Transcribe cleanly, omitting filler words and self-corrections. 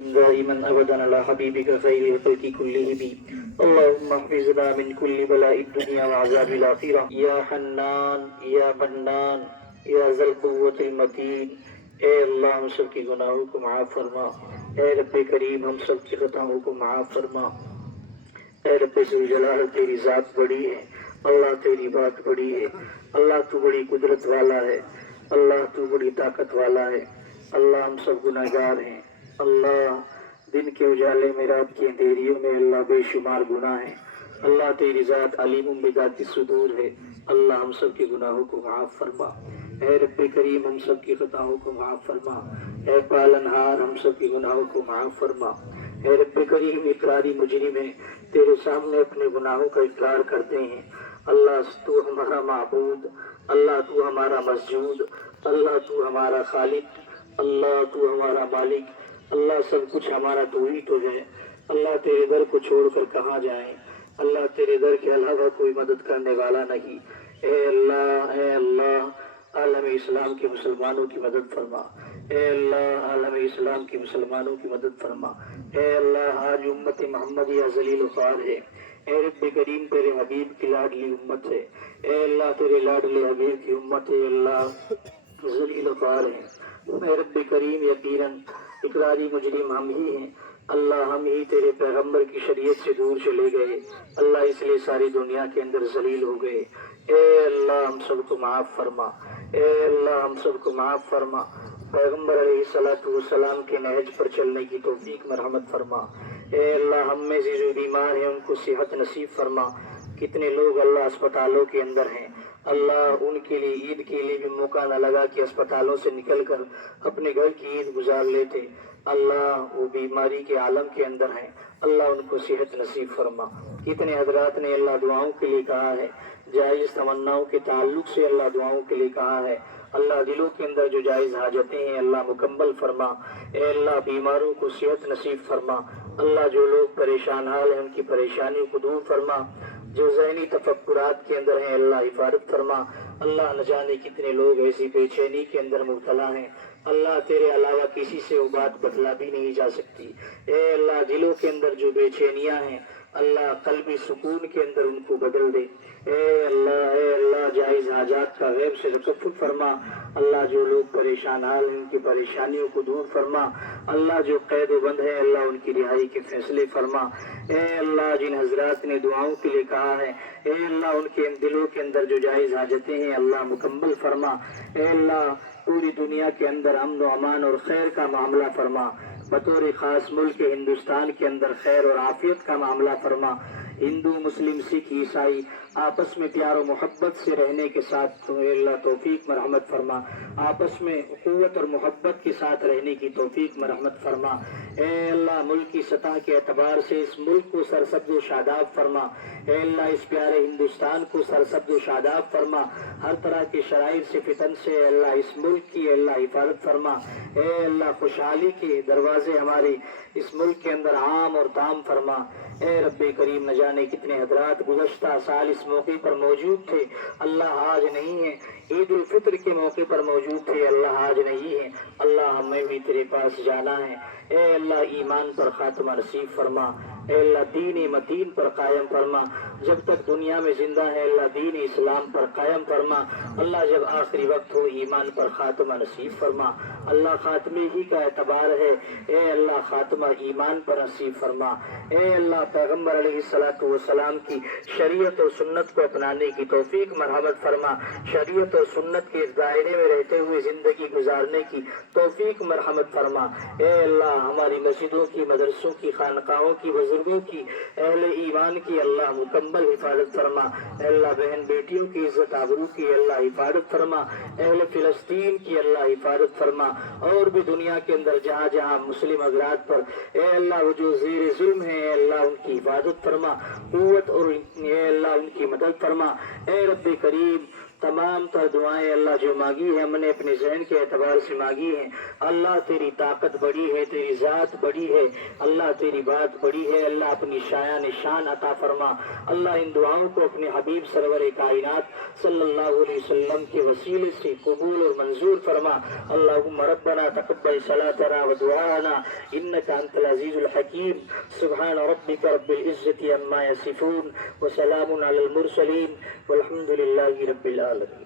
دائما أبدا على حبيبك خير الخلق كلهم اللهم احفظنا من كل بلاء الدنيا وعذاب الآخرة يا حنان يا منان یا ذی القوت المتین۔ اے اللہ ہم سب کی گناہوں کو معاف فرما، اے رب کریم ہم سب کی خطاؤں کو معاف فرما۔ اے رب ذوالجلال تیری ذات بڑی ہے، اللہ تیری بات بڑی ہے، اللہ تو بڑی قدرت والا ہے، اللہ تو بڑی طاقت والا ہے، اللہ ہم سب گناہگار ہیں۔ اللہ دن کے اجالے میں، رات کی اندھیریوں میں اللہ بے شمار گناہ ہیں، اللہ تیری ذات علیم بذات الصدور ہے، اللہ ہم سب کے گناہوں کو معاف فرما۔ اے رب کریم ہم سب کی خطاؤں کو معاف فرما، اے پالنہار ہم سب کی گناہوں کو معاف فرما۔ اے رب کریم اقراری مجرم ہیں، تیرے سامنے اپنے گناہوں کا اقرار کرتے ہیں۔ اللہ تو ہمارا معبود، اللہ تو ہمارا مسجود، اللہ تو ہمارا خالق، اللہ تو ہمارا مالک، اللہ سب کچھ ہمارا تو ہی تو ہے۔ اللہ تیرے در کو چھوڑ کر کہاں جائیں، اللہ تیرے در کے علاوہ کوئی مدد کرنے والا نہیں۔ اے اللہ عالم اسلام کے مسلمانوں کی مدد فرما، اے اللہ عالم اسلام کے مسلمانوں کی مدد فرما۔ اے اللہ آج امت محمدیہ ذلیل و خوار ہے، اے رب کریم تیرے حبیب کی لاڈلی امت ہے، اے اللہ تیرے لاڈلے حبیب کی امت ہے، اللہ ذلیل و خوار ہے۔ اے رب کریم یقیناً اقراری مجرم ہم ہی ہیں، اللہ ہم ہی تیرے پیغمبر کی شریعت سے دور چلے گئے، اللہ اس لیے ساری دنیا کے اندر ذلیل ہو گئے۔ اے اللہ ہم سب کو معاف فرما، اے اللہ ہم سب کو معاف فرما، پیغمبر علیہ السلام کے نہج پر چلنے کی توفیق مرحمت فرما۔ اے اللہ ہم میں سے جو بیمار ہیں ان کو صحت نصیب فرما۔ کتنے لوگ اللہ اسپتالوں کے اندر ہیں، اللہ ان کے لیے عید کے لیے بھی موقع نہ لگا کہ اسپتالوں سے نکل کر اپنے گھر کی عید گزار لیتے، اللہ وہ بیماری کے عالم کے اندر ہیں، اللہ ان کو صحت نصیب فرما۔ کتنے حضرات نے اللہ دعاؤں کے لیے کہا ہے، جائز تمناؤں کے تعلق سے اللہ دعاؤں کے لیے کہا ہے، اللہ دلوں کے اندر جو جائز حاجتیں ہیں اللہ مکمل فرما۔ اے اللہ بیماروں کو صحت نصیب فرما، اللہ جو لوگ پریشان حال ہیں ان کی پریشانیوں کو دور فرما، جو ذہنی تفکرات کے اندر ہیں اللہ حفاظت فرما۔ اللہ نہ جانے کتنے لوگ ایسی بے چینی کے اندر مبتلا ہیں، اللہ تیرے علاوہ کسی سے وہ بات بتلا بھی نہیں جا سکتی۔ اے اللہ دلوں کے اندر جو بے چینیاں ہیں اللہ قلبی سکون کے اندر ان کو بدل دے۔ اے اللہ جائز حاجات کا غیب سے تکفل فرما، اللہ جو لوگ پریشان حال ہیں ان کی پریشانیوں کو دور فرما، اللہ جو قید و بند ہے اللہ ان کی رہائی کے فیصلے فرما۔ اے اللہ جن حضرات نے دعاؤں کے لیے کہا ہے، اے اللہ ان کے دلوں کے اندر جو جائز حاجتیں ہیں اللہ مکمل فرما۔ اے اللہ پوری دنیا کے اندر امن و امان اور خیر کا معاملہ فرما، بطور خاص ملک ہندوستان کے اندر خیر اور عافیت کا معاملہ فرما۔ ہندو مسلم سکھ عیسائی آپس میں پیار و محبت سے رہنے کے ساتھ اے اللہ توفیق مرحمت فرما، آپس میں قوت اور محبت کے ساتھ رہنے کی توفیق مرحمت فرما۔ اے اللہ ملک کی سطح کے اعتبار سے اس ملک کو سرسبز و شاداب فرما، اے اللہ اس پیارے ہندوستان کو سرسبز و شاداب فرما، ہر طرح کے شرائط سے فتن سے اے اللہ اس ملک کی اے اللہ حفاظت فرما۔ اے اللہ خوشحالی کے دروازے ہمارے اس ملک کے اندر عام اور تام فرما۔ اے رب کریم نہ جانے کتنے حضرات گزشتہ سال اس موقع پر موجود تھے، اللہ آج نہیں ہے، عید الفطر کے موقع پر موجود تھے اللہ آج نہیں ہے، اللہ ہمیں بھی تیرے پاس جانا ہے۔ اے اللہ ایمان پر خاتمہ نصیب فرما، اے اللہ دین متین پر قائم فرما، جب تک دنیا میں زندہ ہے اللہ دین اسلام پر قائم فرما، اللہ جب آخری وقت ہو ایمان پر خاتمہ نصیب فرما، اللہ خاتمے ہی کا اعتبار ہے، اے اللہ خاتمہ ایمان پر نصیب فرما۔ اے اللہ پیغمبر علیہ السلام کی شریعت اور سنت کو اپنانے کی توفیق مرحمت فرما، شریعت اور سنت کے دائرے میں رہتے ہوئے زندگی گزارنے کی توفیق مرحمت فرما۔ اے اللہ ہماری مسجدوں کی، مدرسوں کی، خانقاہوں کی، بزرگوں کی، اہل ایمان کی اللہ مکمل حفاظت فرما۔ اے اللہ بہن بیٹیوں کی عزت آبرو کی اللہ حفاظت فرما، اہل فلسطین کی اللہ حفاظت فرما، اور بھی دنیا کے اندر جہاں جہاں مسلم حضرات پر اے اللہ وہ جو زیر ظلم ہیں اے اللہ ان کی حفاظت فرما، قوت اور اے اللہ ان کی مدد فرما۔ اے رب کریم تمام تر دعائیں اللہ جو مانگی ہے ہم نے اپنے ذہن کے اعتبار سے مانگی ہیں. اللہ تیری طاقت بڑی ہے، تیری ذات بڑی ہے، اللہ تیری بات بڑی ہے. اللہ اپنی شایان شان عطا فرما. اللہ ان دعاؤں کو اپنے حبیب سرور کائنات صلی اللہ علیہ وسلم کے وسیلے سے قبول اور منظور فرما. اللہم ربنا تقبل صلاتنا و دعانا انک انت العزیز الحکیم. سبحان ربک رب العزت عما یصفون وسلام علی المرسلین والحمد للہ رب العالمین.